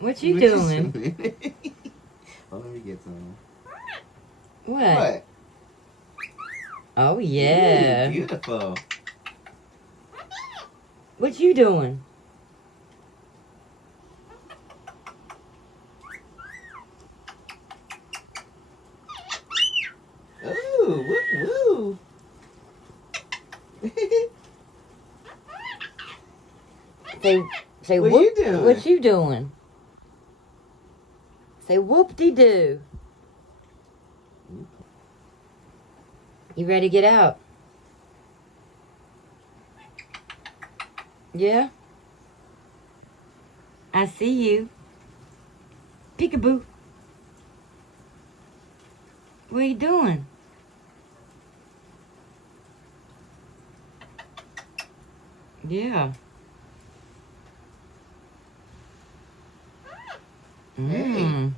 What you What doing? doing? Oh, let me get some. What? Oh Ooh, yeah. beautiful. What you doing? Ooh, woo woo. Say What whoop. you doing? What you doing? Say whoop-de-doo. You ready to get out? Yeah? I see you. Peekaboo. What are you doing? Yeah. Hey. Mmm.